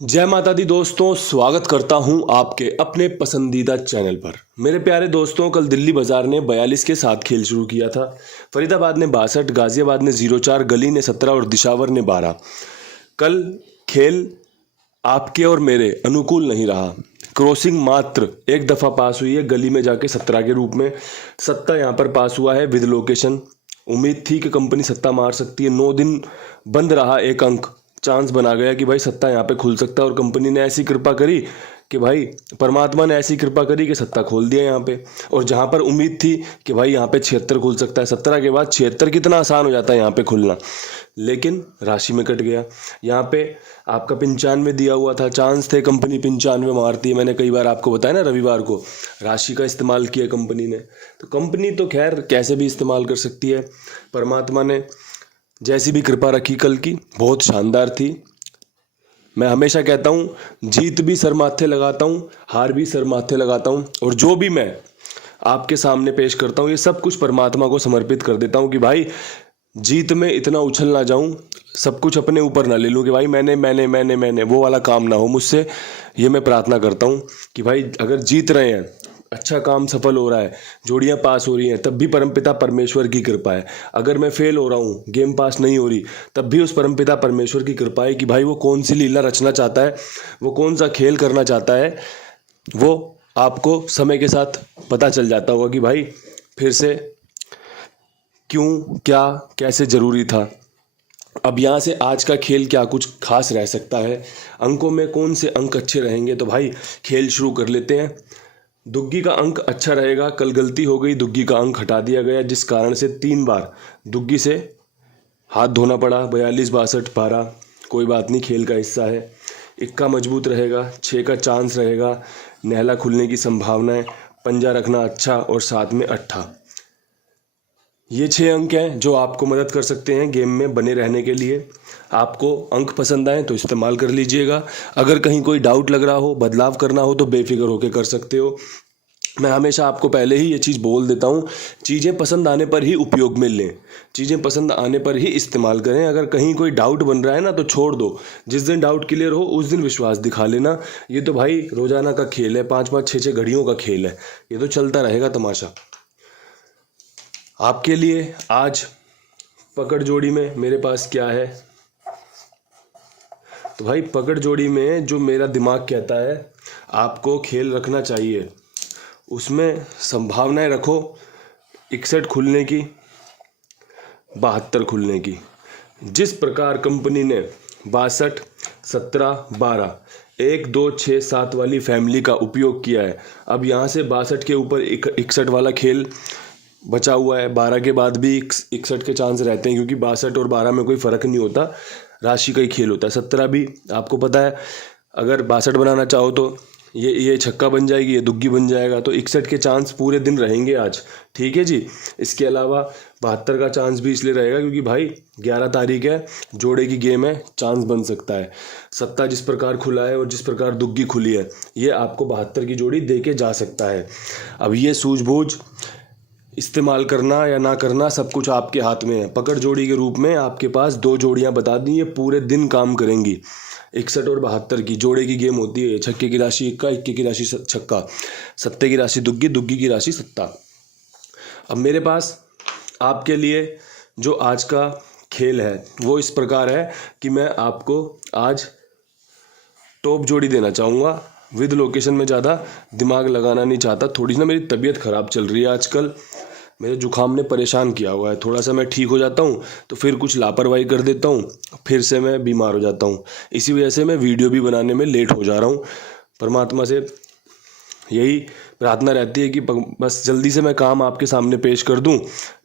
जय माता दी दोस्तों, स्वागत करता हूं आपके अपने पसंदीदा चैनल पर। मेरे प्यारे दोस्तों, कल दिल्ली बाजार ने 42 के साथ खेल शुरू किया था। फरीदाबाद ने 62, गाजियाबाद ने 0-4, गली ने 17 और दिशावर ने 12। कल खेल आपके और मेरे अनुकूल नहीं रहा। क्रॉसिंग मात्र एक दफ़ा पास हुई है, गली में जाके 17 के रूप में। सत्ता यहाँ पर पास हुआ है विद लोकेशन। उम्मीद थी कि कंपनी सत्ता मार सकती है। 9 दिन बंद रहा, एक अंक चांस बना गया कि भाई सत्ता यहाँ पे खुल सकता है, और कंपनी ने ऐसी कृपा करी कि भाई परमात्मा ने ऐसी कृपा करी कि सत्ता खोल दिया यहाँ पे। और जहाँ पर उम्मीद थी कि भाई यहाँ पे 76 खुल सकता है, 17 के बाद 76 कितना आसान हो जाता है यहाँ पे खुलना, लेकिन राशि में कट गया। यहाँ पे आपका 95 दिया हुआ था, चांस थे कंपनी 95 मारती है। मैंने कई बार आपको बताया ना, रविवार को राशि का इस्तेमाल किया कंपनी ने। तो कंपनी तो खैर कैसे भी इस्तेमाल कर सकती है, परमात्मा ने जैसी भी कृपा रखी कल की बहुत शानदार थी। मैं हमेशा कहता हूँ, जीत भी सर माथे लगाता हूँ, हार भी सर माथे लगाता हूँ, और जो भी मैं आपके सामने पेश करता हूँ ये सब कुछ परमात्मा को समर्पित कर देता हूँ कि भाई जीत में इतना उछल ना जाऊं, सब कुछ अपने ऊपर ना ले लूं कि भाई मैंने वो वाला काम ना हो मुझसे। ये मैं प्रार्थना करता हूं कि भाई अगर जीत रहे हैं, अच्छा काम सफल हो रहा है, जोड़ियां पास हो रही हैं, तब भी परमपिता परमेश्वर की कृपा है। अगर मैं फेल हो रहा हूँ, गेम पास नहीं हो रही, तब भी उस परमपिता परमेश्वर की कृपा है कि भाई वो कौन सी लीला रचना चाहता है, वो कौन सा खेल करना चाहता है, वो आपको समय के साथ पता चल जाता होगा कि भाई फिर से क्यों, क्या, कैसे ज़रूरी था। अब यहाँ से आज का खेल क्या कुछ खास रह सकता है, अंकों में कौन से अंक अच्छे रहेंगे, तो भाई खेल शुरू कर लेते हैं। दुग्गी का अंक अच्छा रहेगा। कल गलती हो गई, दुग्गी का अंक हटा दिया गया, जिस कारण से 3 बार दुग्गी से हाथ धोना पड़ा। 42, 62, 12, कोई बात नहीं, खेल का हिस्सा है। इक्का मजबूत रहेगा, 6 का चांस रहेगा, नहला खुलने की संभावना है, पंजा रखना अच्छा, और साथ में अट्ठा। ये 6 अंक हैं जो आपको मदद कर सकते हैं गेम में बने रहने के लिए। आपको अंक पसंद आए तो इस्तेमाल कर लीजिएगा। अगर कहीं कोई डाउट लग रहा हो, बदलाव करना हो, तो बेफिक्र होकर कर सकते हो। मैं हमेशा आपको पहले ही ये चीज़ बोल देता हूँ, चीज़ें पसंद आने पर ही उपयोग में लें, चीज़ें पसंद आने पर ही इस्तेमाल करें। अगर कहीं कोई डाउट बन रहा है ना, तो छोड़ दो। जिस दिन डाउट क्लियर हो उस दिन विश्वास दिखा लेना। ये तो भाई रोजाना का खेल है, 5-5, 6-6 घड़ियों का खेल है, ये तो चलता रहेगा तमाशा। आपके लिए आज पकड़ जोड़ी में मेरे पास क्या है, तो भाई पकड़ जोड़ी में जो मेरा दिमाग कहता है आपको खेल रखना चाहिए, उसमें संभावनाएं रखो 61 खुलने की, 72 खुलने की। जिस प्रकार कंपनी ने 62, 17, 12, 1, 2, 6, 7 वाली फैमिली का उपयोग किया है, अब यहाँ से 62 के ऊपर 61 वाला खेल बचा हुआ है। 12 के बाद भी 61 के चांस रहते हैं, क्योंकि 62 और 12 में कोई फ़र्क नहीं होता, राशि का ही खेल होता है। 17 भी आपको पता है, अगर 62 बनाना चाहो तो ये छक्का बन जाएगी, ये दुग्गी बन जाएगा, तो 61 के चांस पूरे दिन रहेंगे आज, ठीक है जी। इसके अलावा 72 का चांस भी इसलिए रहेगा क्योंकि भाई 11 तारीख है, जोड़े की गेम है, चांस बन सकता है। सत्ता जिस प्रकार खुला है और जिस प्रकार दुग्गी खुली है, ये आपको 72 की जोड़ी दे के जा सकता है। अब ये सूझबूझ इस्तेमाल करना या ना करना सब कुछ आपके हाथ में है। पकड़ जोड़ी के रूप में आपके पास 2 जोड़ियां बता दी, ये पूरे दिन काम करेंगी। 61 और 72 की जोड़े की गेम होती है। छक्के की राशि इक्का, इक्के की राशि छक्का, सत्ते की राशि दुग्गी, दुग्गी की राशि सत्ता। अब मेरे पास आपके लिए जो आज का खेल है वो इस प्रकार है कि मैं आपको आज टॉप जोड़ी देना चाहूँगा विद लोकेशन में। ज़्यादा दिमाग लगाना नहीं चाहता। थोड़ी ना मेरी तबीयत ख़राब चल रही है आजकल, मेरे जुखाम ने परेशान किया हुआ है। थोड़ा सा मैं ठीक हो जाता हूँ तो फिर कुछ लापरवाही कर देता हूँ, फिर से मैं बीमार हो जाता हूँ। इसी वजह से मैं वीडियो भी बनाने में लेट हो जा रहा हूँ। परमात्मा से यही प्रार्थना रहती है कि बस जल्दी से मैं काम आपके सामने पेश कर दूं,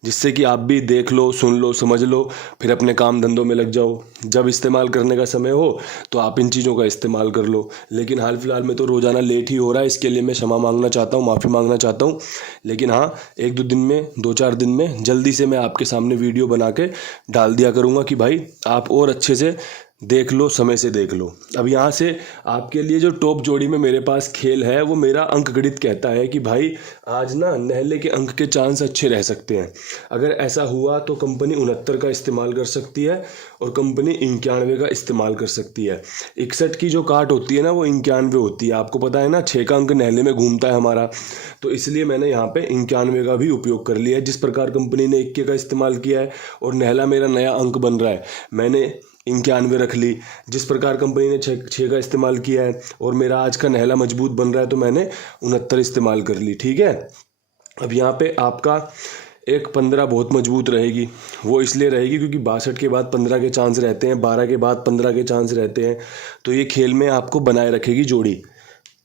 जिससे कि आप भी देख लो, सुन लो, समझ लो, फिर अपने काम धंधों में लग जाओ। जब इस्तेमाल करने का समय हो तो आप इन चीज़ों का इस्तेमाल कर लो। लेकिन हाल फिलहाल में तो रोज़ाना लेट ही हो रहा है, इसके लिए मैं क्षमा मांगना चाहता हूँ, माफ़ी मांगना चाहता हूँ। लेकिन हाँ, 1-2 दिन में, 2-4 दिन में जल्दी से मैं आपके सामने वीडियो बना के डाल दिया करूँगा कि भाई आप और अच्छे से देख लो, समय से देख लो। अब यहाँ से आपके लिए जो टॉप जोड़ी में मेरे पास खेल है वो मेरा अंक गणित कहता है कि भाई आज ना नेहले के अंक के चांस अच्छे रह सकते हैं। अगर ऐसा हुआ तो कंपनी 69 का इस्तेमाल कर सकती है और कंपनी 91 का इस्तेमाल कर सकती है। 61 की जो काट होती है ना वो 91 होती है। आपको पता है ना 6 का अंक नेहले में घूमता है हमारा, तो इसलिए मैंने यहाँ पे 91 का भी उपयोग कर लिया है। जिस प्रकार कंपनी ने 21 का इस्तेमाल किया है और नेहला मेरा नया अंक बन रहा है, मैंने 91 रख ली। जिस प्रकार कंपनी ने 6 का इस्तेमाल किया है और मेरा आज का नेहला मजबूत बन रहा है तो मैंने 69 इस्तेमाल कर ली। ठीक है, अब यहाँ पे आपका एक 15 बहुत मजबूत रहेगी। वो इसलिए रहेगी क्योंकि 62 के बाद 15 के चांस रहते हैं, 12 के बाद 15 के चांस रहते हैं। तो ये खेल में आपको बनाए रखेगी जोड़ी।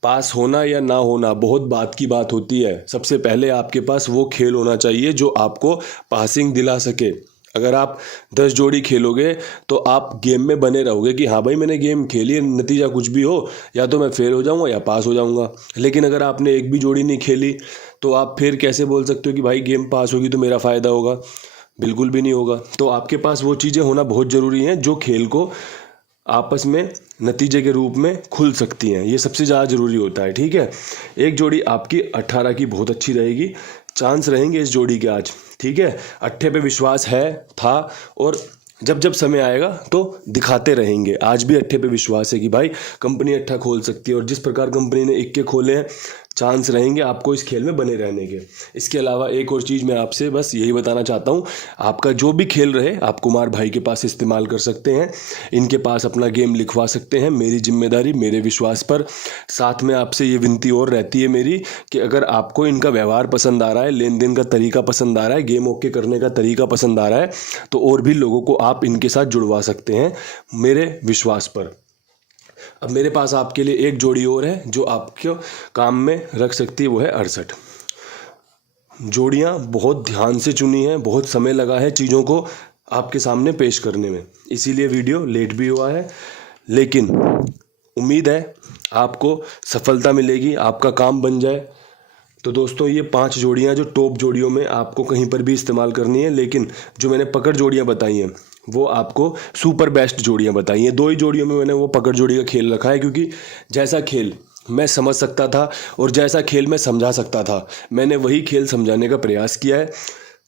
पास होना या ना होना बहुत बात की बात होती है। सबसे पहले आपके पास वो खेल होना चाहिए जो आपको पासिंग दिला सके। अगर आप 10 जोड़ी खेलोगे तो आप गेम में बने रहोगे कि हाँ भाई मैंने गेम खेली है, नतीजा कुछ भी हो या तो मैं फेल हो जाऊंगा या पास हो जाऊंगा। लेकिन अगर आपने एक भी जोड़ी नहीं खेली तो आप फिर कैसे बोल सकते हो कि भाई गेम पास होगी तो मेरा फ़ायदा होगा? बिल्कुल भी नहीं होगा। तो आपके पास वो चीज़ें होना बहुत ज़रूरी हैं जो खेल को आपस में नतीजे के रूप में खुल सकती हैं। ये सबसे ज़्यादा ज़रूरी होता है। ठीक है, एक जोड़ी आपकी 18 की बहुत अच्छी रहेगी, चांस रहेंगे इस जोड़ी के आज। ठीक है, 8 पे विश्वास है, था और जब जब समय आएगा तो दिखाते रहेंगे। आज भी 8 पे विश्वास है कि भाई कंपनी 8 खोल सकती है और जिस प्रकार कंपनी ने 21 खोले हैं, चांस रहेंगे आपको इस खेल में बने रहने के। इसके अलावा एक और चीज़ मैं आपसे बस यही बताना चाहता हूँ, आपका जो भी खेल रहे आप कुमार भाई के पास इस्तेमाल कर सकते हैं। इनके पास अपना गेम लिखवा सकते हैं, मेरी जिम्मेदारी, मेरे विश्वास पर। साथ में आपसे ये विनती और रहती है मेरी कि अगर आपको इनका व्यवहार पसंद आ रहा है, लेन देन का तरीका पसंद आ रहा है, गेम ओके करने का तरीका पसंद आ रहा है, तो और भी लोगों को आप इनके साथ जुड़वा सकते हैं मेरे विश्वास पर। अब मेरे पास आपके लिए एक जोड़ी और है जो आपको काम में रख सकती है, वो है 68। जोड़ियाँ बहुत ध्यान से चुनी हैं, बहुत समय लगा है चीज़ों को आपके सामने पेश करने में, इसीलिए वीडियो लेट भी हुआ है। लेकिन उम्मीद है आपको सफलता मिलेगी, आपका काम बन जाए। तो दोस्तों ये 5 जोड़ियाँ जो टॉप जोड़ियों में आपको कहीं पर भी इस्तेमाल करनी है, लेकिन जो मैंने पकड़ जोड़ियाँ बताई हैं वो आपको सुपर बेस्ट जोड़ियाँ बताई हैं। 2 ही जोड़ियों में मैंने वो पकड़ जोड़ी का खेल रखा है क्योंकि जैसा खेल मैं समझ सकता था और जैसा खेल मैं समझा सकता था, मैंने वही खेल समझाने का प्रयास किया है।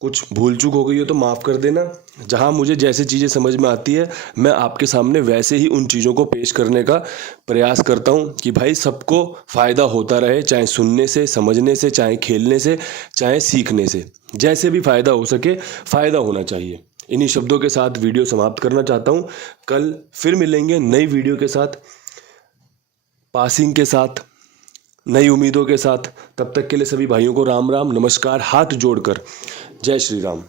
कुछ भूल चूक हो गई हो तो माफ़ कर देना। जहाँ मुझे जैसे चीज़ें समझ में आती है मैं आपके सामने वैसे ही उन चीज़ों को पेश करने का प्रयास करता हूँ कि भाई सबको फ़ायदा होता रहे, चाहे सुनने से, समझने से, चाहे खेलने से, चाहे सीखने से। जैसे भी फ़ायदा हो सके, फ़ायदा होना चाहिए। इन्हीं शब्दों के साथ वीडियो समाप्त करना चाहता हूँ। कल फिर मिलेंगे नई वीडियो के साथ, पासिंग के साथ, नई उम्मीदों के साथ। तब तक के लिए सभी भाइयों को राम राम, नमस्कार, हाथ जोड़कर जय श्री राम।